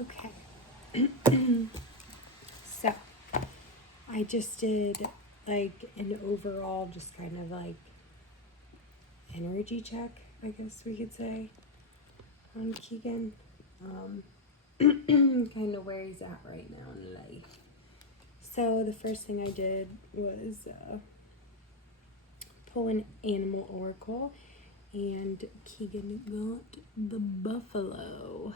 Okay. So, I just did like an overall, just kind of like energy check, I guess we could say, on Keegan. Kind of where he's at right now in life. So, the first thing I did was pull an animal oracle, and Keegan got the buffalo,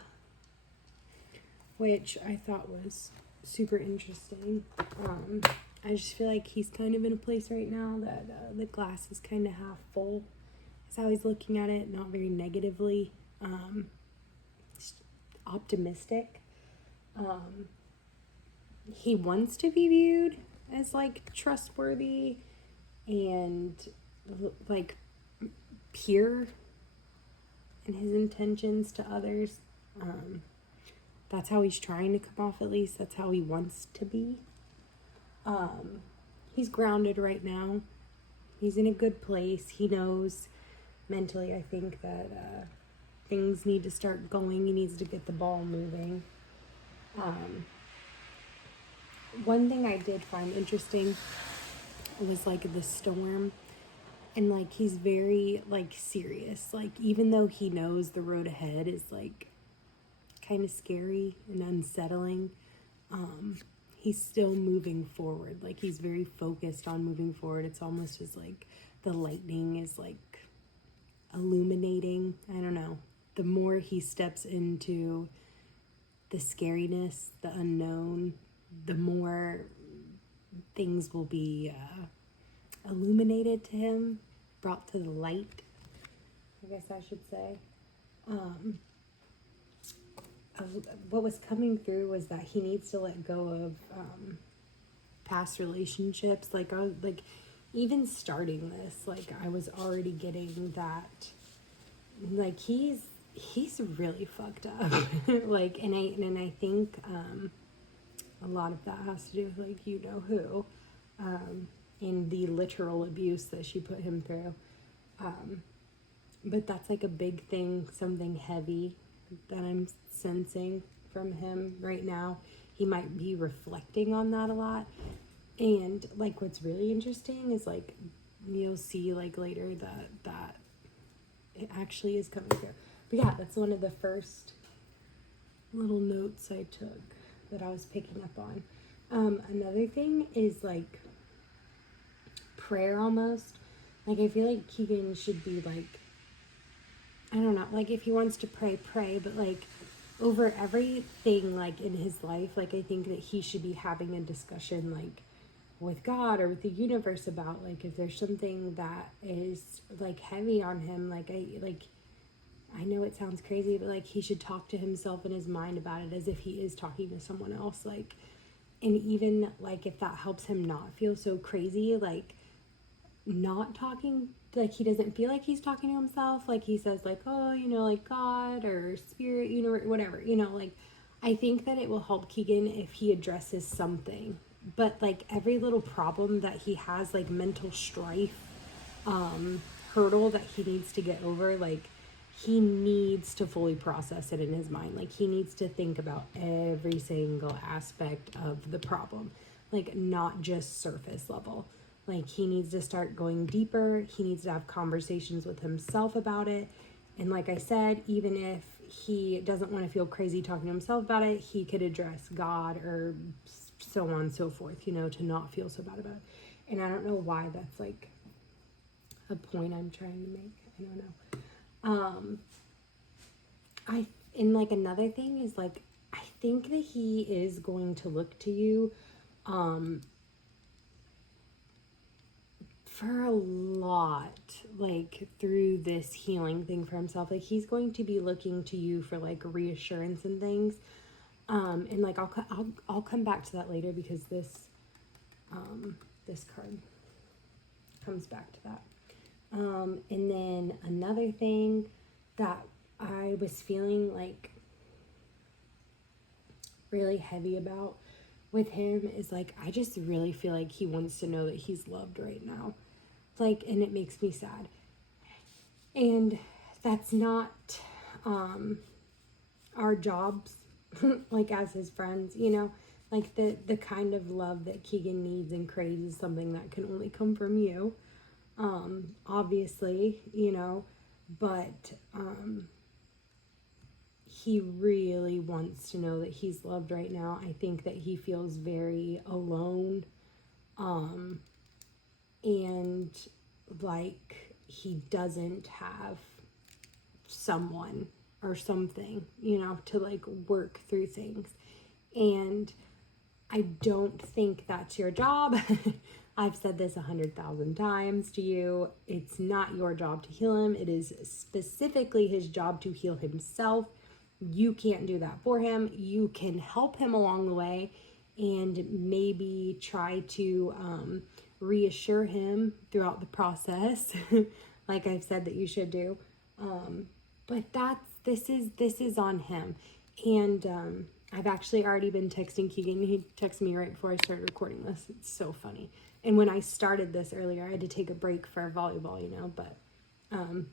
which I thought was super interesting. I just feel like he's kind of in a place right now that the glass is kind of half full. Is how he's looking at it, not very negatively, optimistic. He wants to be viewed as like trustworthy and like pure in his intentions to others. That's how he's trying to come off, at least. That's how he wants to be. He's grounded right now. He's in a good place. He knows mentally, I think, that things need to start going. He needs to get the ball moving. One thing I did find interesting was like the storm. And like he's very like serious. Like even though he knows the road ahead is like kind of scary and unsettling, he's still moving forward. Like he's very focused on moving forward. It's almost as like the lightning is like illuminating. I don't know. The more he steps into the scariness, the unknown, the more things will be illuminated to him, brought to the light, I guess I should say. What was coming through was that he needs to let go of past relationships. Like even starting this, like I was already getting that, like he's really fucked up. Like, and I think a lot of that has to do with like who, and the literal abuse that she put him through. But that's like a big thing, something heavy that I'm sensing from him right now. He might be reflecting on that a lot. And like what's really interesting is like you'll see like later that it actually is coming through. But yeah, that's one of the first little notes I took that I was picking up on. Another thing is like prayer almost. Like I feel like Keegan should be like, I don't know, like if he wants to pray, but like over everything like in his life, like I think that he should be having a discussion like with God or with the universe about like if there's something that is like heavy on him, like I know it sounds crazy, but like he should talk to himself in his mind about it as if he is talking to someone else. Like, and even like if that helps him not feel so crazy, like not talking, like he doesn't feel like he's talking to himself, like he says like, oh, like God or spirit, whatever, like I think that it will help Keegan if he addresses something. But like every little problem that he has, like mental strife, hurdle that he needs to get over, like he needs to fully process it in his mind. Like he needs to think about every single aspect of the problem, like not just surface level. Like he needs to start going deeper. He needs to have conversations with himself about it. And like I said, even if he doesn't want to feel crazy talking to himself about it, he could address God or so on and so forth, to not feel so bad about it. And I don't know why that's like a point I'm trying to make. I don't know. And like another thing is like, I think that he is going to look to you, for a lot, like through this healing thing for himself. Like he's going to be looking to you for like reassurance and things. And like I'll come back to that later because this card comes back to that. And then another thing that I was feeling like really heavy about with him is like I just really feel like he wants to know that he's loved right now. Like, and it makes me sad. And that's not our jobs like as his friends, you know, like the kind of love that Keegan needs and craves is something that can only come from you. Obviously, you know, but he really wants to know that he's loved right now. I think that he feels very alone, and like he doesn't have someone or something, you know, to like work through things. And I don't think that's your job. I've said this 100,000 times to you. It's not your job to heal him. It is specifically his job to heal himself. You can't do that for him. You can help him along the way and maybe try to reassure him throughout the process, like I've said that you should do. But this is on him. And I've actually already been texting Keegan. He texted me right before I started recording this. It's so funny. And when I started this earlier, I had to take a break for volleyball, you know, but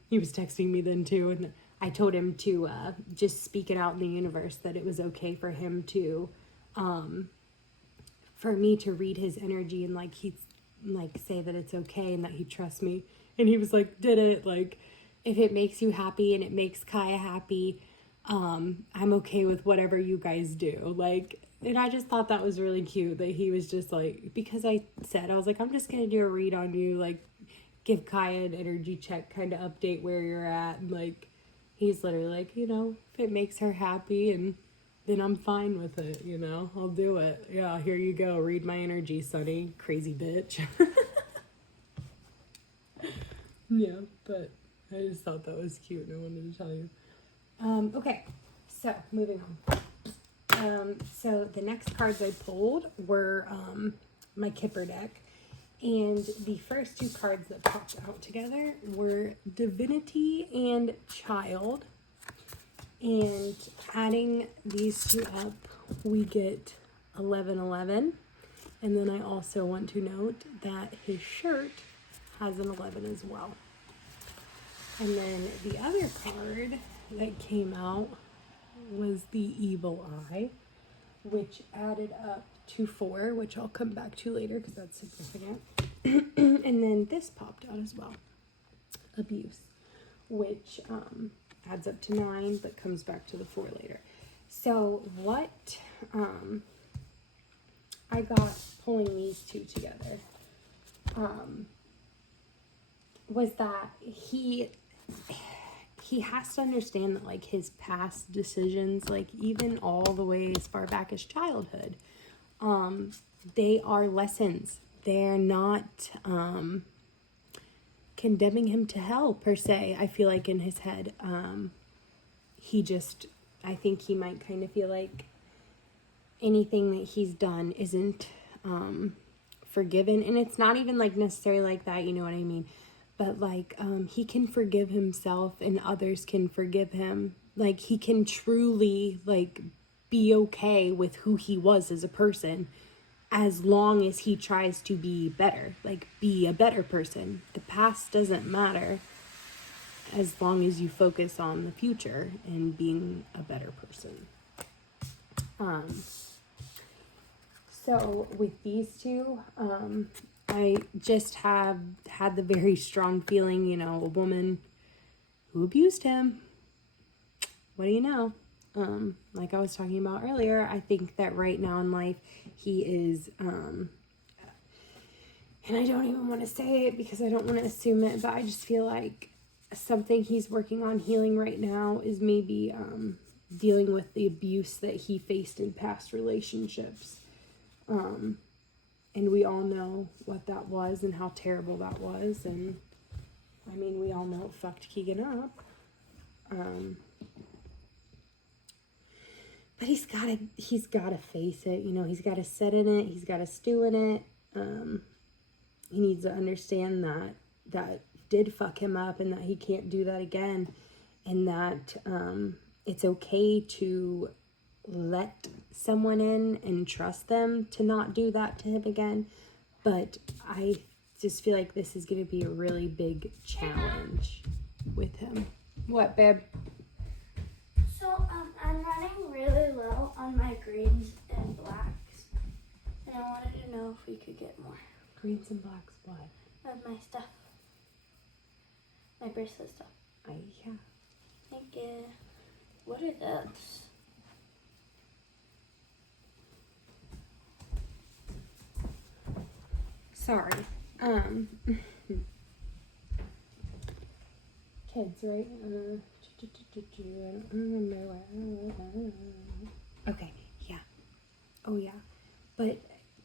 he was texting me then too. And I told him to just speak it out in the universe that it was okay for him to, for me to read his energy and like he'd like say that it's okay and that he trusts me. And he was like, did it? Like, if it makes you happy and it makes Kaya happy, I'm okay with whatever you guys do. Like, and I just thought that was really cute that he was just like, because I was like, I'm just going to do a read on you, like give Kaya an energy check, kind of update where you're at. And like, he's literally like, you know, if it makes her happy and then I'm fine with it, you know, I'll do it. Yeah, here you go. Read my energy, Sonny. Crazy bitch. Yeah, but I just thought that was cute and I wanted to tell you. Okay, so moving on. So the next cards I pulled were my Kipper deck. And the first two cards that popped out together were Divinity and Child. And adding these two up, we get 1111. And then I also want to note that his shirt has an 11 as well. And then the other card that came out was the Evil Eye, which added up to 4, which I'll come back to later because that's significant. And then this popped out as well, Abuse, which adds up to 9 but comes back to the 4 later. So what I got pulling these two together was that he has to understand that like his past decisions, like even all the way as far back as childhood, they are lessons. They're not condemning him to hell per se. I feel like in his head, I think he might kind of feel like anything that he's done isn't forgiven. And it's not even like necessarily like that, you know what I mean? But like he can forgive himself and others can forgive him. Like he can truly like be okay with who he was as a person as long as he tries to be better, like be a better person. The past doesn't matter as long as you focus on the future and being a better person. So with these two, I just have had the very strong feeling, you know, a woman who abused him. What do you know? Like I was talking about earlier, I think that right now in life, he is, and I don't even want to say it because I don't want to assume it, but I just feel like something he's working on healing right now is maybe dealing with the abuse that he faced in past relationships. And we all know what that was and how terrible that was. And I mean, we all know it fucked Keegan up. But he's gotta face it. You know, he's gotta sit in it. He's gotta stew in it. He needs to understand that did fuck him up and that he can't do that again. And that it's okay to let someone in and trust them to not do that to him again. But I just feel like this is going to be a really big challenge with him. What, babe? So I'm running really low greens and blacks. And I wanted to know if we could get more. Greens and blacks, what? Of my stuff. My bracelet stuff. Yeah. Thank you. What are those? Sorry. Kids, right? I don't remember what. Okay, yeah. Oh, yeah. But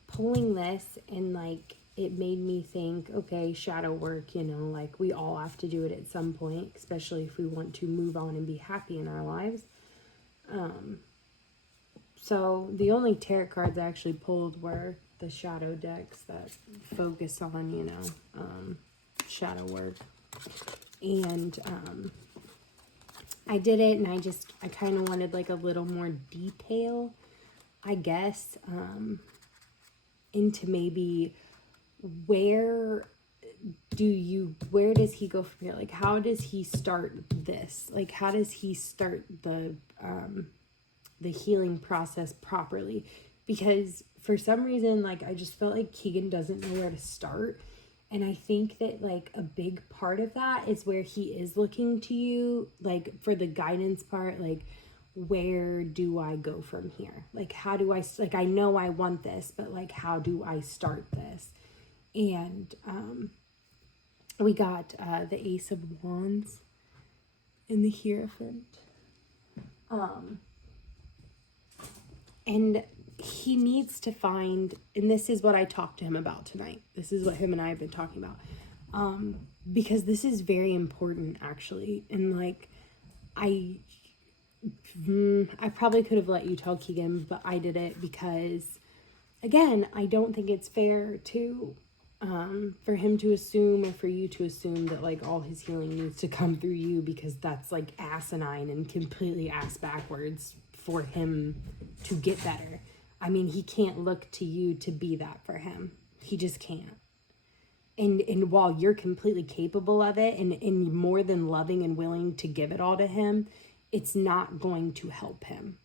pulling this and like, it made me think, okay, shadow work, you know, like we all have to do it at some point, especially if we want to move on and be happy in our lives. So the only tarot cards I actually pulled were the shadow decks that focus on, you know, shadow work. And I did it, and I kind of wanted like a little more detail, I guess, into maybe where does he go from here? Like, how does he start this? Like, how does he start the healing process properly? Because for some reason, like, I just felt like Keegan doesn't know where to start. And I think that, like, a big part of that is where he is looking to you, like, for the guidance part, like, where do I go from here? Like, how do I, like, I know I want this, but, like, how do I start this? And we got the Ace of Wands and the Hierophant. And he needs to find, and this is what I talked to him about tonight. This is what him and I have been talking about. Because this is very important, actually. And, like, I probably could have let you tell Keegan, but I did it because, again, I don't think it's fair to, for him to assume, or for you to assume that, like, all his healing needs to come through you, because that's, like, asinine and completely ass backwards for him to get better. I mean, he can't look to you to be that for him. He just can't. And while you're completely capable of it and more than loving and willing to give it all to him, it's not going to help him.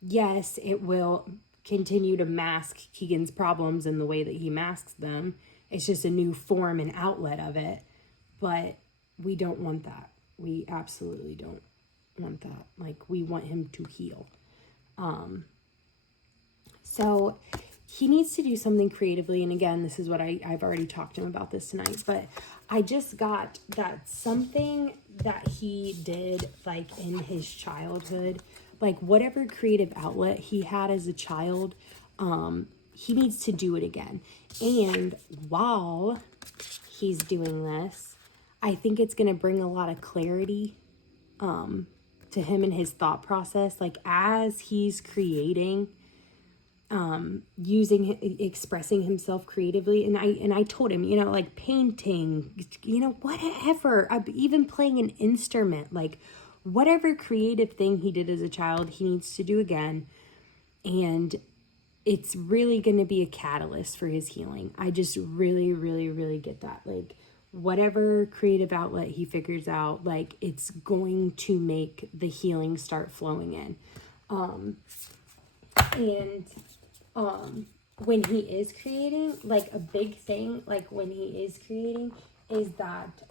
Yes, it will continue to mask Keegan's problems in the way that he masks them. It's just a new form and outlet of it. But we don't want that. We absolutely don't want that. Like, we want him to heal. So he needs to do something creatively. And again, this is what I've already talked to him about this tonight, but I just got that something that he did, like, in his childhood, like whatever creative outlet he had as a child, he needs to do it again. And while he's doing this, I think it's going to bring a lot of clarity, to him and his thought process, like as he's creating, expressing himself creatively. And I told him, you know, like painting, you know, whatever, even playing an instrument, like whatever creative thing he did as a child, he needs to do again. And it's really going to be a catalyst for his healing. I just really, really, really get that. Like, whatever creative outlet he figures out, like, it's going to make the healing start flowing in. When he is creating, like, a big thing, like, when he is creating, is that,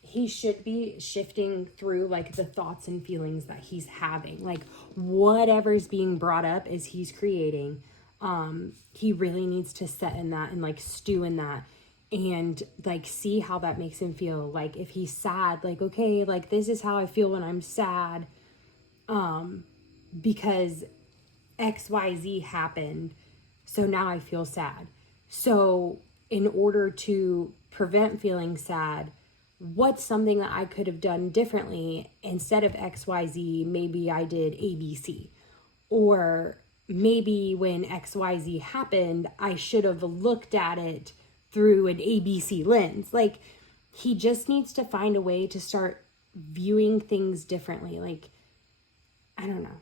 he should be shifting through, like, the thoughts and feelings that he's having. Like, whatever's being brought up as he's creating, he really needs to set in that and, like, stew in that. And, like, see how that makes him feel. Like, if he's sad, like, okay, like, this is how I feel when I'm sad, because XYZ happened, so now I feel sad. So in order to prevent feeling sad, what's something that I could have done differently? Instead of XYZ, maybe I did ABC. Or maybe when XYZ happened, I should have looked at it through an ABC lens. Like, he just needs to find a way to start viewing things differently. Like, I don't know.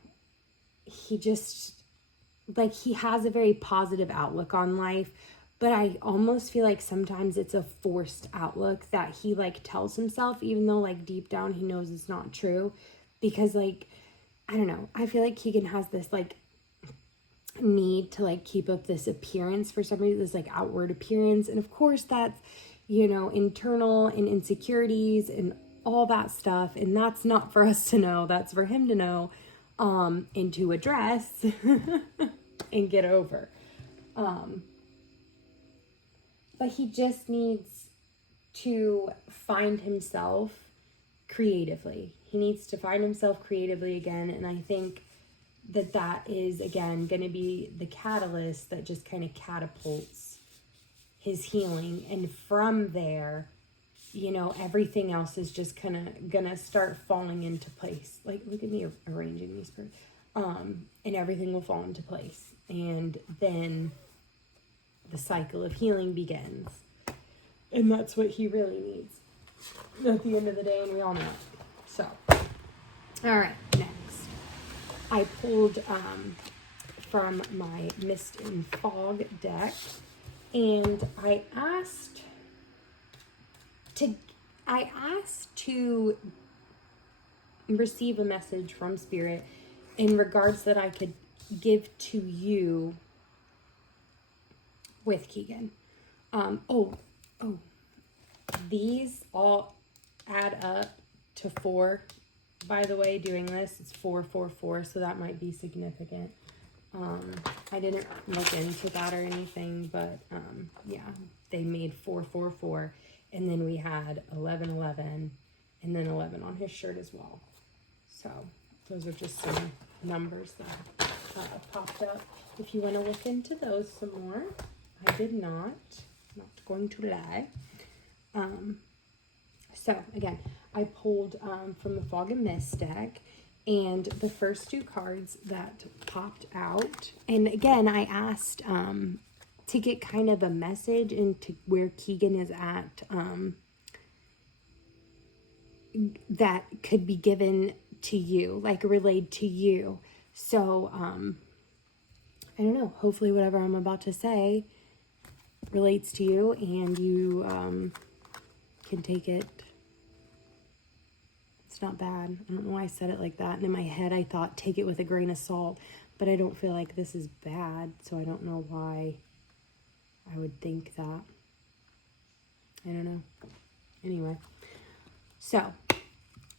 He just, like, he has a very positive outlook on life, but I almost feel like sometimes it's a forced outlook that he, like, tells himself, even though, like, deep down he knows it's not true. Because, like, I don't know. I feel like Keegan has this like need to like keep up this appearance for some reason, this like outward appearance. And of course that's, you know, internal and insecurities and all that stuff. And that's not for us to know. That's for him to know, and to address and get over. But he just needs to find himself creatively. He needs to find himself creatively again. And I think that is, again, going to be the catalyst that just kind of catapults his healing. And from there, you know, everything else is just kind of going to start falling into place. Like, look at me arranging these. And everything will fall into place. And then the cycle of healing begins. And that's what he really needs at the end of the day, and we all know it. So, all right, next. I pulled from my Mist and Fog deck, and I asked to receive a message from Spirit in regards that I could give to you with Keegan. These all add up to 4. By the way, doing this, it's 444, so that might be significant. I didn't look into that or anything, but yeah, they made 444, and then we had 1111, and then 11 on his shirt as well. So those are just some numbers that popped up. If you want to look into those some more, I did not. Not going to lie. So again, I pulled from the Fog and Mist deck, and the first 2 cards that popped out, and again, I asked to get kind of a message into where Keegan is at, that could be given to you, like relayed to you. So, I don't know, hopefully whatever I'm about to say relates to you, and you can take it. It's not bad. I don't know why I said it like that. And in my head, I thought, take it with a grain of salt. But I don't feel like this is bad, so I don't know why I would think that. I don't know. Anyway. So,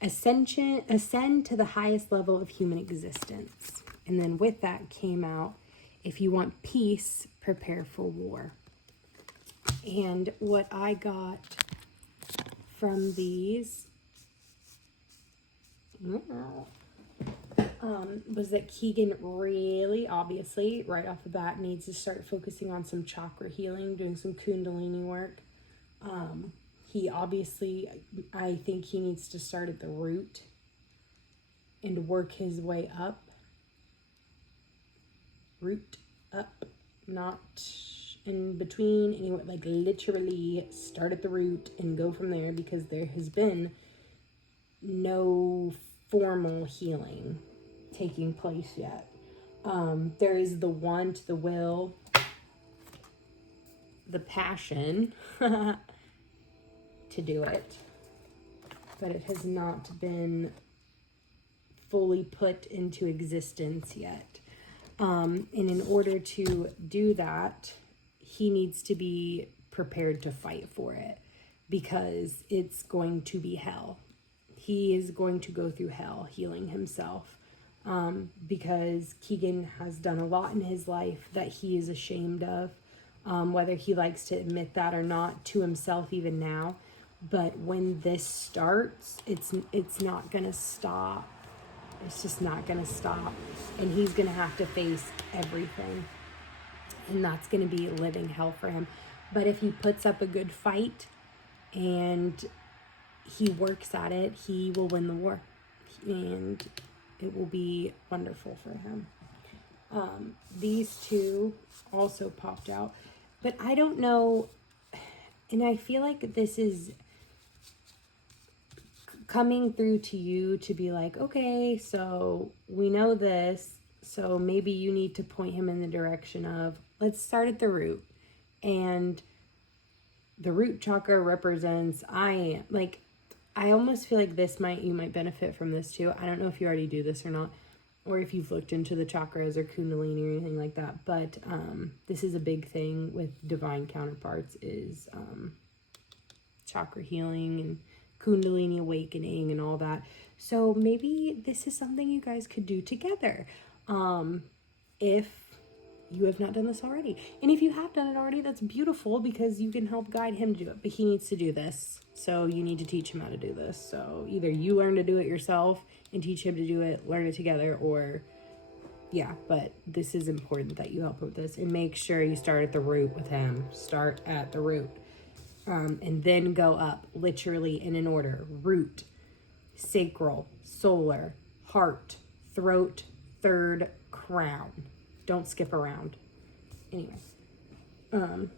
ascend to the highest level of human existence. And then with that came out, if you want peace, prepare for war. And what I got from these was that Keegan really, obviously, right off the bat, needs to start focusing on some chakra healing, doing some Kundalini work. He obviously, I think he needs to start at the root and work his way up. Root up, not in between, anyway, like literally start at the root and go from there, because there has been no formal healing taking place yet. There is the want, the will, the passion to do it, but it has not been fully put into existence yet. And in order to do that, he needs to be prepared to fight for it, because it's going to be hell. He is going to go through hell healing himself, because Keegan has done a lot in his life that he is ashamed of, whether he likes to admit that or not to himself even now. But when this starts, it's not going to stop. It's just not going to stop. And he's going to have to face everything. And that's going to be living hell for him. But if he puts up a good fight and he works at it, he will win the war. And it will be wonderful for him. These 2 also popped out. But I don't know. And I feel like this is coming through to you to be like, okay, so we know this, so maybe you need to point him in the direction of, let's start at the root. And the root chakra represents I almost feel like you might benefit from this too. I don't know if you already do this or not, or if you've looked into the chakras or Kundalini or anything like that. But this is a big thing with divine counterparts is chakra healing and Kundalini awakening and all that. So maybe this is something you guys could do together. If you have not done this already. And if you have done it already, that's beautiful because you can help guide him to do it. But he needs to do this. So you need to teach him how to do this. So either you learn to do it yourself and teach him to do it, learn it together, or yeah, but this is important that you help with this. And make sure you start at the root with him. Start at the root. And then go up, literally in an order. Root, sacral, solar, heart, throat, third, crown. Don't skip around. Anyway. And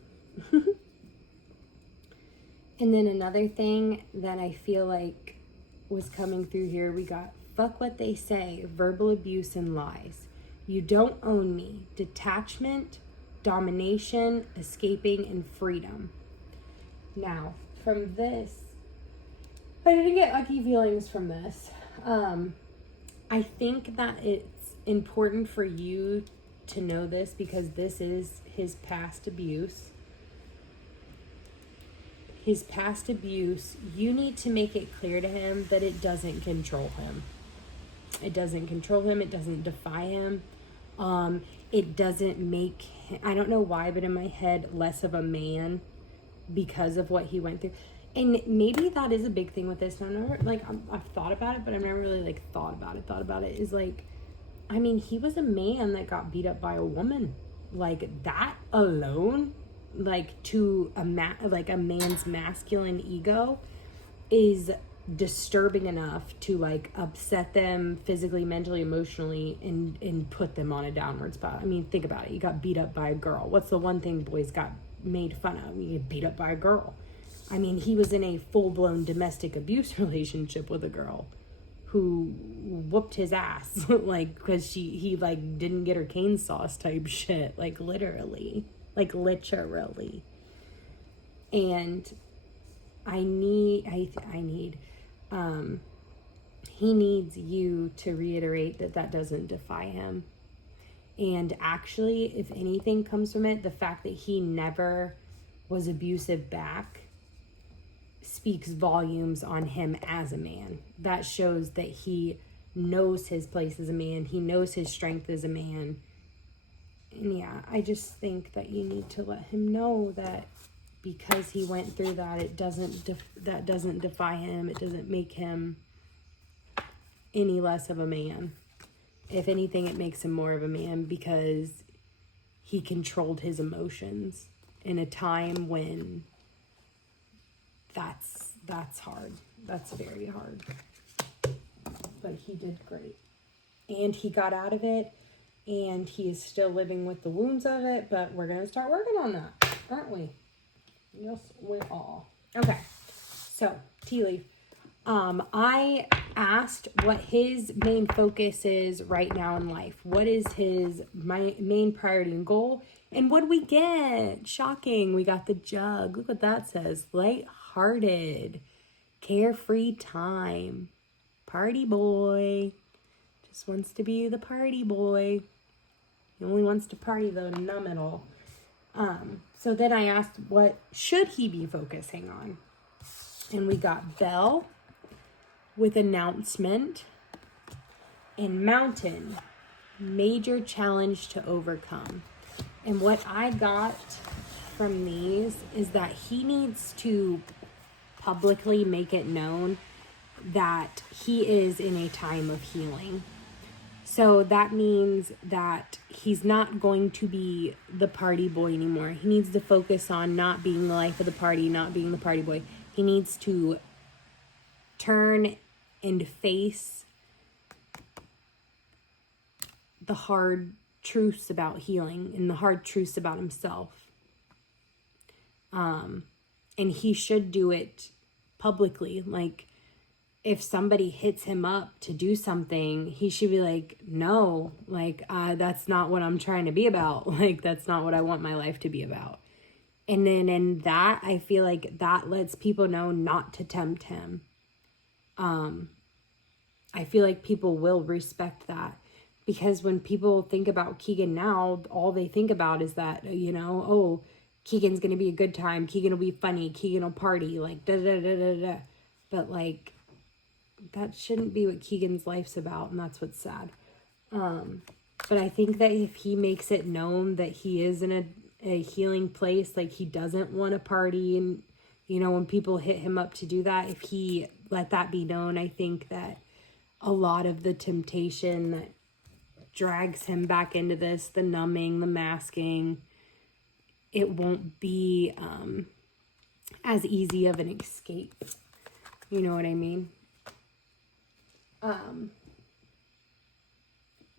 then another thing that I feel like was coming through here, we got fuck what they say, verbal abuse and lies. You don't own me. Detachment, domination, escaping, and freedom. Now, from this, I didn't get lucky feelings from this. I think that it's important for you to know this because this is his past abuse. His past abuse, you need to make it clear to him that it doesn't control him. It doesn't control him. It doesn't defy him. It doesn't make him, I don't know why, but in my head, less of a man because of what he went through. And maybe that is a big thing with this. And I've never, like, I've thought about it, but I've never really, like, thought about it is, like, I mean, he was a man that got beat up by a woman. Like, that alone, like, to a man's masculine ego is disturbing enough to, like, upset them physically, mentally, emotionally, and put them on a downward spiral. I mean, think about it. You got beat up by a girl. What's the one thing boys got made fun of? You get beat up by a girl. I mean, he was in a full-blown domestic abuse relationship with a girl who whooped his ass, like, because he like didn't get her cane sauce type shit, like literally. And he needs you to reiterate that doesn't defy him. And actually, if anything comes from it, the fact that he never was abusive back speaks volumes on him as a man. That shows that he knows his place as a man. He knows his strength as a man. And yeah, I just think that you need to let him know that because he went through that, that doesn't defy him. It doesn't make him any less of a man. If anything, it makes him more of a man because he controlled his emotions in a time when that's hard. That's very hard. But he did great. And he got out of it, and he is still living with the wounds of it, but we're going to start working on that, aren't we? Yes, we are. Okay, so tea leaf. I asked what his main focus is right now in life. What is his main priority and goal? And what did we get? Shocking. We got the jug. Look what that says. Light-hearted. Carefree time. Party boy. Just wants to be the party boy. He only wants to party though, numb it all. So then I asked, what should he be focusing on? And we got Bell with announcement and mountain, major challenge to overcome. And what I got from these is that he needs to publicly make it known that he is in a time of healing. So that means that he's not going to be the party boy anymore. He needs to focus on not being the life of the party, not being the party boy. He needs to turn and face the hard truths about healing and the hard truths about himself. And he should do it publicly. Like, if somebody hits him up to do something, he should be like, no, like, that's not what I'm trying to be about. Like, that's not what I want my life to be about. And then in that, I feel like that lets people know not to tempt him. I feel like people will respect that. Because when people think about Keegan now, all they think about is that, you know, oh, Keegan's going to be a good time. Keegan will be funny. Keegan will party. Like, da da da da da. But, like, that shouldn't be what Keegan's life's about. And that's what's sad. But I think that if he makes it known that he is in a healing place, like he doesn't want to party, and, you know, when people hit him up to do that, if he let that be known, I think that a lot of the temptation that drags him back into this, the numbing, the masking, it won't be as easy of an escape. You know what I mean?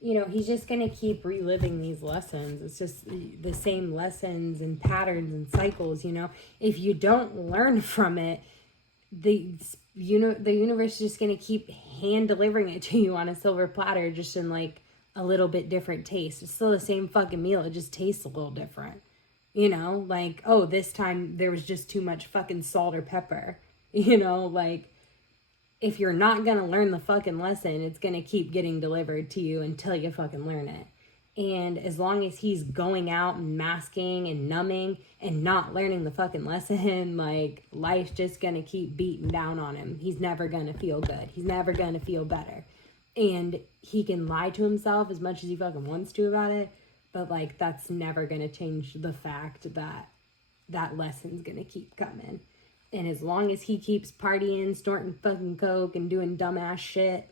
You know, he's just going to keep reliving these lessons. It's just the same lessons and patterns and cycles, you know. If you don't learn from it, the universe is just going to keep hand delivering it to you on a silver platter, just in like a little bit different taste. It's still the same fucking meal. It just tastes a little different. You know, like, oh, this time there was just too much fucking salt or pepper. You know, like, if you're not going to learn the fucking lesson, it's going to keep getting delivered to you until you fucking learn it. And as long as he's going out and masking and numbing and not learning the fucking lesson, like, life's just going to keep beating down on him. He's never going to feel good. He's never going to feel better. And he can lie to himself as much as he fucking wants to about it. But, like, that's never going to change the fact that that lesson's going to keep coming. And as long as he keeps partying, snorting fucking coke, and doing dumbass shit,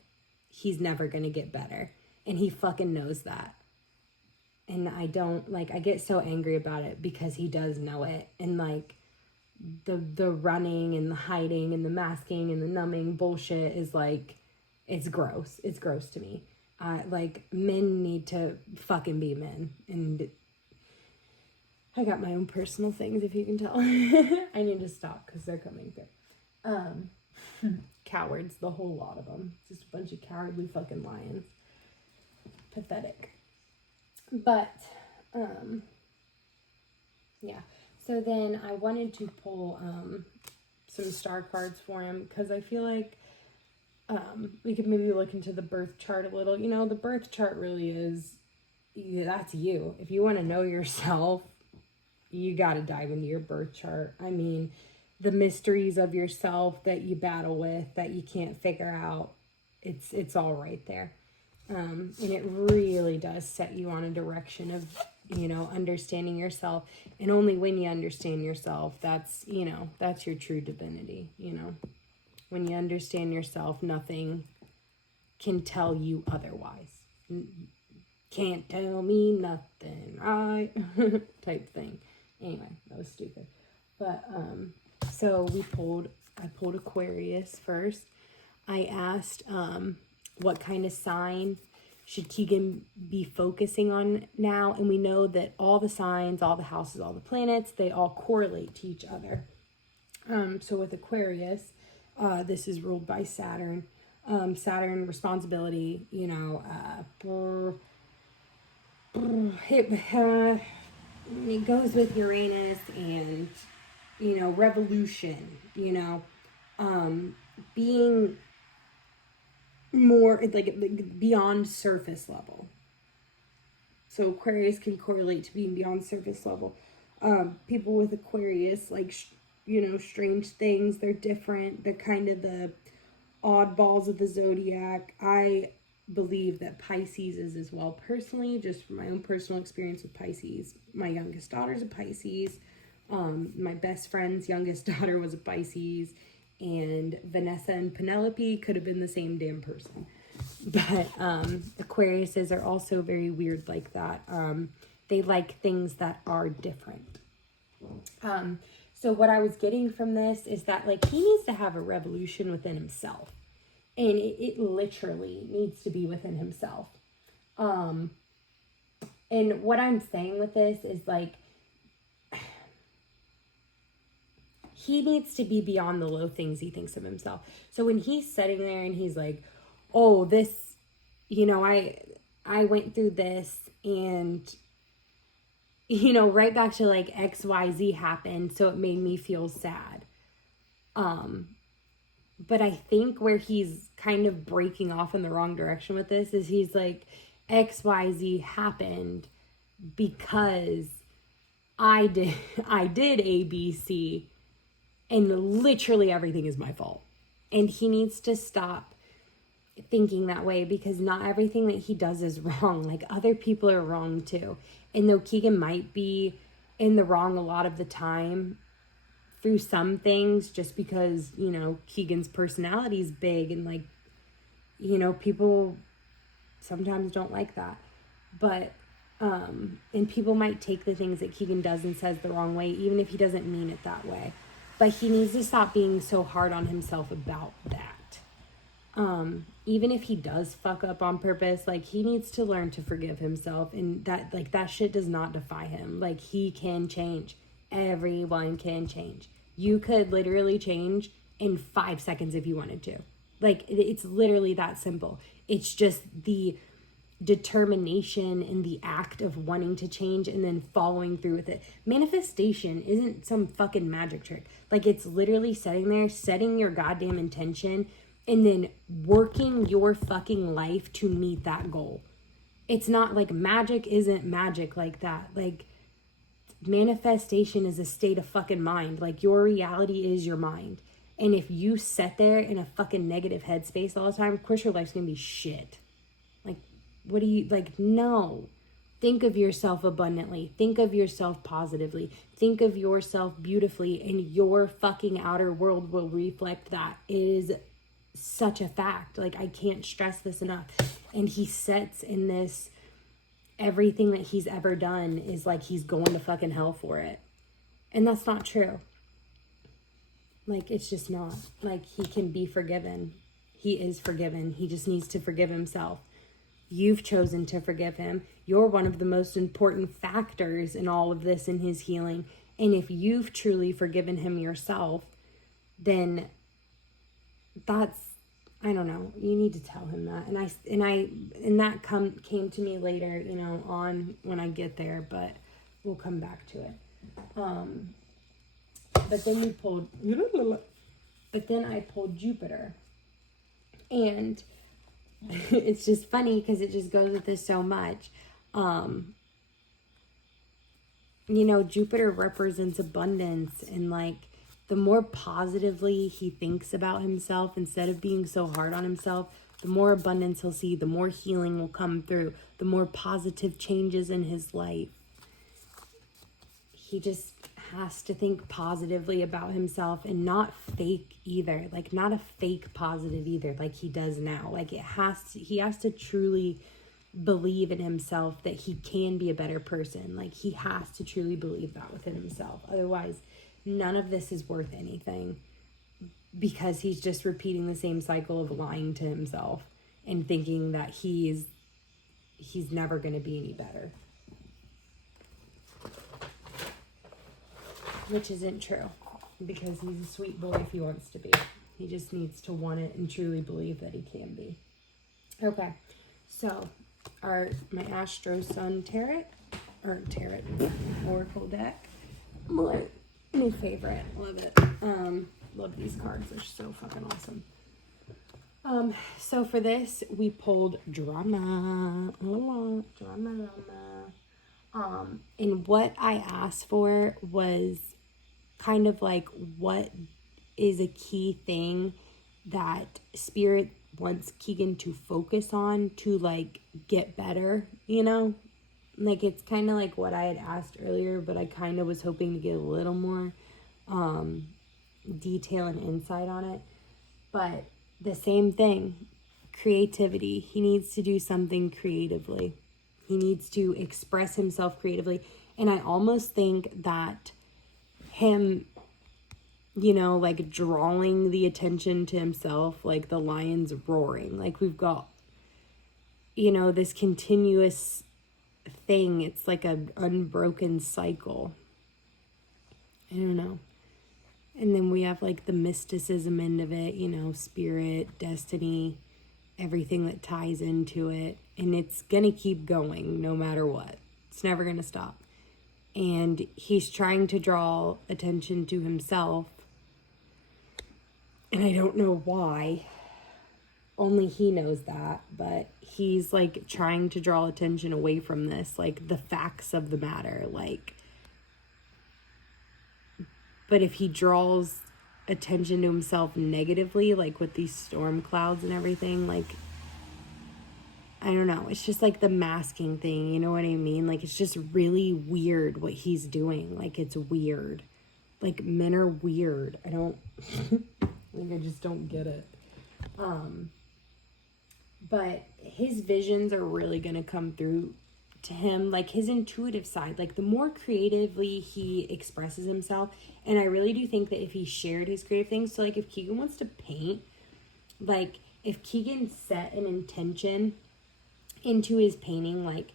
he's never going to get better. And he fucking knows that. And I get so angry about it because he does know it. And, like, the running and the hiding and the masking and the numbing bullshit is, like, it's gross. It's gross to me. Like, men need to fucking be men. And I got my own personal things, if you can tell. I need to stop because they're coming through. Cowards, the whole lot of them. Just a bunch of cowardly fucking lions. Pathetic. But, yeah. So then I wanted to pull some star cards for him because I feel like we could maybe look into the birth chart a little. You know, the birth chart really is, that's you. If you want to know yourself, you got to dive into your birth chart. I mean, the mysteries of yourself that you battle with, that you can't figure out, it's all right there. And it really does set you on a direction of, you know, understanding yourself. And only when you understand yourself, that's, you know, that's your true divinity, you know. When you understand yourself, nothing can tell you otherwise. Can't tell me nothing, right? Type thing. Anyway, that was stupid. But, so I pulled Aquarius first. I asked, what kind of sign should Keegan be focusing on now? And we know that all the signs, all the houses, all the planets, they all correlate to each other. So with Aquarius, this is ruled by Saturn. Saturn, responsibility, you know, it goes with Uranus and, you know, revolution, you know, being more like beyond surface level. So Aquarius can correlate to being beyond surface level. People with Aquarius, like, you know, strange things. They're different. They're kind of the oddballs of the zodiac. I believe that Pisces is as well. Personally, just from my own personal experience with Pisces, my youngest daughter's a Pisces. My best friend's youngest daughter was a Pisces, and Vanessa and Penelope could have been the same damn person. But Aquariuses are also very weird like that. They like things that are different. So what I was getting from this is that, like, he needs to have a revolution within himself. And it literally needs to be within himself. And what I'm saying with this is, like, he needs to be beyond the low things he thinks of himself. So when he's sitting there and he's like, oh, this, you know, I went through this, and, you know, right back to, like, XYZ happened, so it made me feel sad. But I think where he's kind of breaking off in the wrong direction with this is he's like, XYZ happened because I did ABC, and literally everything is my fault. And he needs to stop thinking that way, because not everything that he does is wrong. Like, other people are wrong too. And though Keegan might be in the wrong a lot of the time through some things, just because, you know, Keegan's personality is big, and like, you know, people sometimes don't like that. But and people might take the things that Keegan does and says the wrong way, even if he doesn't mean it that way. But he needs to stop being so hard on himself about that. Even if he does fuck up on purpose, like, he needs to learn to forgive himself, and that, like, that shit does not defy him. Like, he can change. Everyone can change. You could literally change in 5 seconds if you wanted to. Like, it's literally that simple. It's just the determination and the act of wanting to change and then following through with it. Manifestation isn't some fucking magic trick. Like, it's literally sitting there, setting your goddamn intention, and then working your fucking life to meet that goal. It's not like magic isn't magic like that. Like, manifestation is a state of fucking mind. Like, your reality is your mind. And if you sit there in a fucking negative headspace all the time, of course your life's gonna be shit. Like, what do you, like, no. Think of yourself abundantly. Think of yourself positively. Think of yourself beautifully, and your fucking outer world will reflect that. It is such a fact. Like, I can't stress this enough. And he sets in this, everything that he's ever done is like he's going to fucking hell for it. And that's not true. Like, it's just not. Like, he can be forgiven. He is forgiven. He just needs to forgive himself. You've chosen to forgive him. You're one of the most important factors in all of this, in his healing. And if you've truly forgiven him yourself, then that's, I don't know, you need to tell him that. And that came to me later, you know, on when I get there, but we'll come back to it. But then I pulled Jupiter. And it's just funny because it just goes with this so much. You know, Jupiter represents abundance, and like, the more positively he thinks about himself, instead of being so hard on himself, the more abundance he'll see, the more healing will come through, the more positive changes in his life. He just has to think positively about himself, and not fake either. Like, not a fake positive either, like he does now. Like, he has to truly believe in himself that he can be a better person. Like, he has to truly believe that within himself. Otherwise, none of this is worth anything, because he's just repeating the same cycle of lying to himself and thinking that he's never going to be any better. Which isn't true, because he's a sweet boy if he wants to be. He just needs to want it and truly believe that he can be. Okay, so my Astro Sun Tarot Oracle deck. My new favorite. Love it. Love these cards. They're so fucking awesome. So for this, we pulled drama. Drama. And what I asked for was kind of like, what is a key thing that Spirit wants Keegan to focus on to like get better, you know? Like, it's kind of like what I had asked earlier, but I kind of was hoping to get a little more detail and insight on it. But the same thing, creativity. He needs to do something creatively. He needs to express himself creatively. And I almost think that him, you know, like drawing the attention to himself, like the lion's roaring. Like, we've got, you know, this continuous thing. It's like an unbroken cycle. I don't know. And then we have like the mysticism end of it, you know, spirit, destiny, everything that ties into it. And it's going to keep going no matter what. It's never going to stop. And he's trying to draw attention to himself. And I don't know why. only he knows that, but he's like trying to draw attention away from this, like the facts of the matter. Like, but if he draws attention to himself negatively, like with these storm clouds and everything, like, I don't know. It's just like the masking thing. You know what I mean? Like, it's just really weird what he's doing. Like, it's weird. Like, men are weird. I don't, like, I just don't get it. But his visions are really going to come through to him. Like, his intuitive side, like, the more creatively he expresses himself. And I really do think that if he shared his creative things, so, like, if Keegan wants to paint, like, if Keegan set an intention into his painting, like,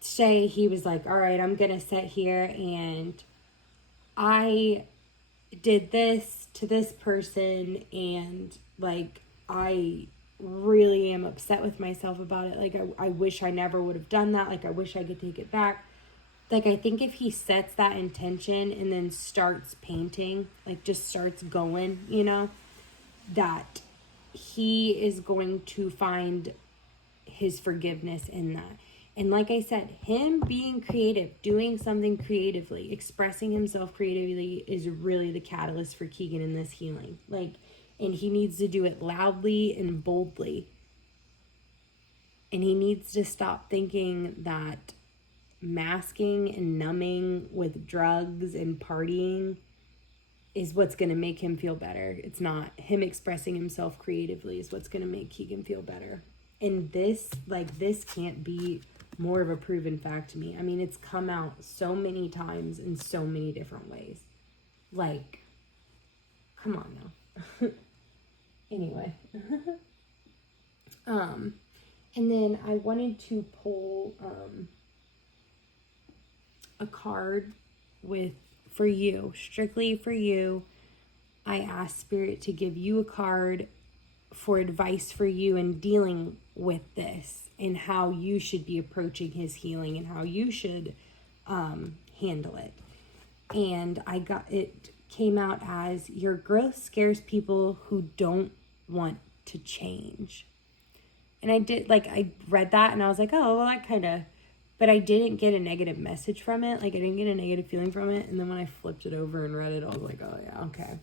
say he was like, all right, I'm gonna sit here and I did this to this person, and like I really am upset with myself about it. Like, I wish I never would have done that. Like, I wish I could take it back. Like, I think if he sets that intention and then starts painting, like just starts going, you know, that he is going to find his forgiveness in that. And like I said, him being creative, doing something creatively, expressing himself creatively is really the catalyst for Keegan in this healing. Like, and he needs to do it loudly and boldly. And he needs to stop thinking that masking and numbing with drugs and partying is what's going to make him feel better. It's not. Him expressing himself creatively is what's going to make Keegan feel better. And this, like, this can't be more of a proven fact to me. I mean, it's come out so many times in so many different ways. Like, come on now. Anyway. And then I wanted to pull a card for you, strictly for you. I asked Spirit to give you a card for advice for you in dealing with this and how you should be approaching his healing and how you should handle it. And it came out as your growth scares people who don't want to change. And I read that and I was like, oh, well, that kind of, but I didn't get a negative message from it. Like, I didn't get a negative feeling from it. And then when I flipped it over and read it, I was like, oh yeah, okay.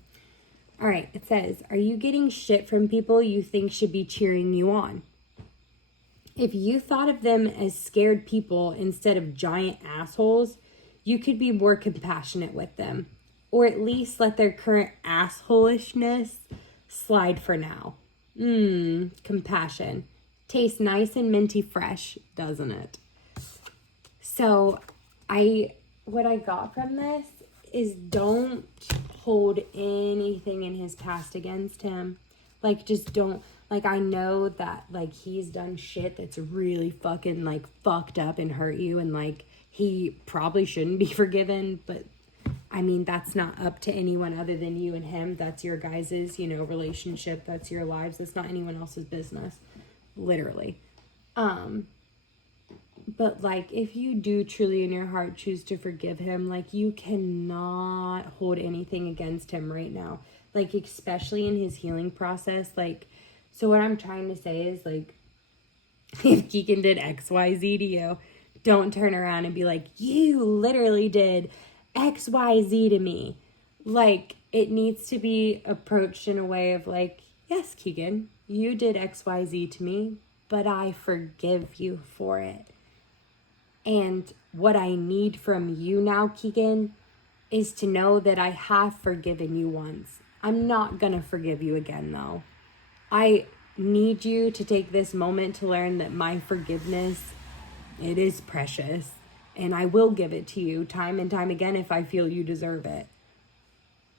All right, it says, are you getting shit from people you think should be cheering you on? If you thought of them as scared people instead of giant assholes, you could be more compassionate with them. Or at least let their current assholishness slide for now. Compassion. Tastes nice and minty fresh, doesn't it? So, what I got from this is don't hold anything in his past against him. Like, just don't, like, I know that, like, he's done shit that's really fucking, like, fucked up and hurt you, and, like, he probably shouldn't be forgiven, but, I mean, that's not up to anyone other than you and him. That's your guys', you know, relationship. That's your lives. That's not anyone else's business. Literally. But, like, if you do truly in your heart choose to forgive him, like, you cannot hold anything against him right now. Like, especially in his healing process. Like, so what I'm trying to say is, like, if Keegan did XYZ to you, don't turn around and be like, you literally did XYZ to me. Like, it needs to be approached in a way of, like, yes, Keegan, you did XYZ to me, but I forgive you for it. And what I need from you now, Keegan, is to know that I have forgiven you once. I'm not going to forgive you again, though. I need you to take this moment to learn that my forgiveness, it is precious. And I will give it to you time and time again if I feel you deserve it.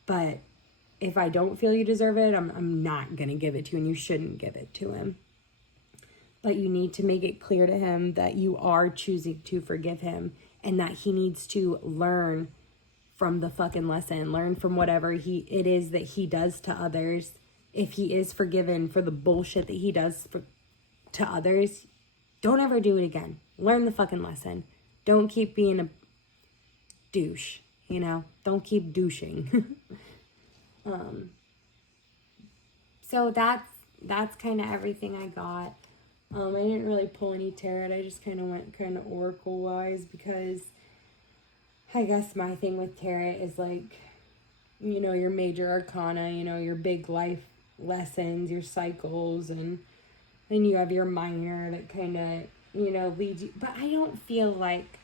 But if I don't feel you deserve it, I'm not going to give it to you, and you shouldn't give it to him. But you need to make it clear to him that you are choosing to forgive him and that he needs to learn from the fucking lesson, learn from whatever it is that he does to others. If he is forgiven for the bullshit that he does to others, don't ever do it again. Learn the fucking lesson. Don't keep being a douche, you know? Don't keep douching. So that's kind of everything I got. I didn't really pull any tarot. I just kind of went kind of oracle wise because I guess my thing with tarot is like, you know, your major arcana, you know, your big life lessons, your cycles, and then you have your minor that kind of, you know, leads you. But I don't feel like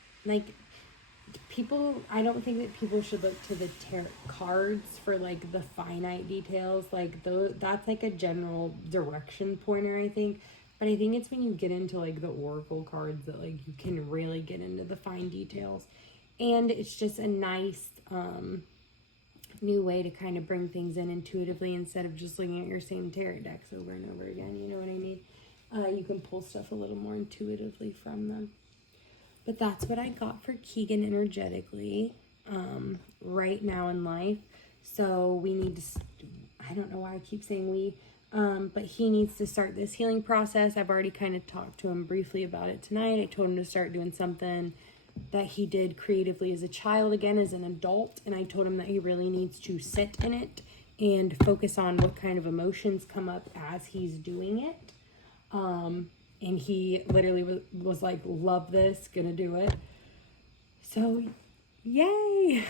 people, I don't think that people should look to the tarot cards for like the finite details. Like that's like a general direction pointer, I think. But I think it's when you get into like the oracle cards that like you can really get into the fine details. And it's just a nice new way to kind of bring things in intuitively instead of just looking at your same tarot decks over and over again. You know what I mean? You can pull stuff a little more intuitively from them. But that's what I got for Keegan energetically right now in life. So we need to, I don't know why I keep saying we, but he needs to start this healing process. I've already kind of talked to him briefly about it tonight. I told him to start doing something that he did creatively as a child again as an adult. And I told him that he really needs to sit in it and focus on what kind of emotions come up as he's doing it. And he literally was like, love this, gonna do it. So, yay!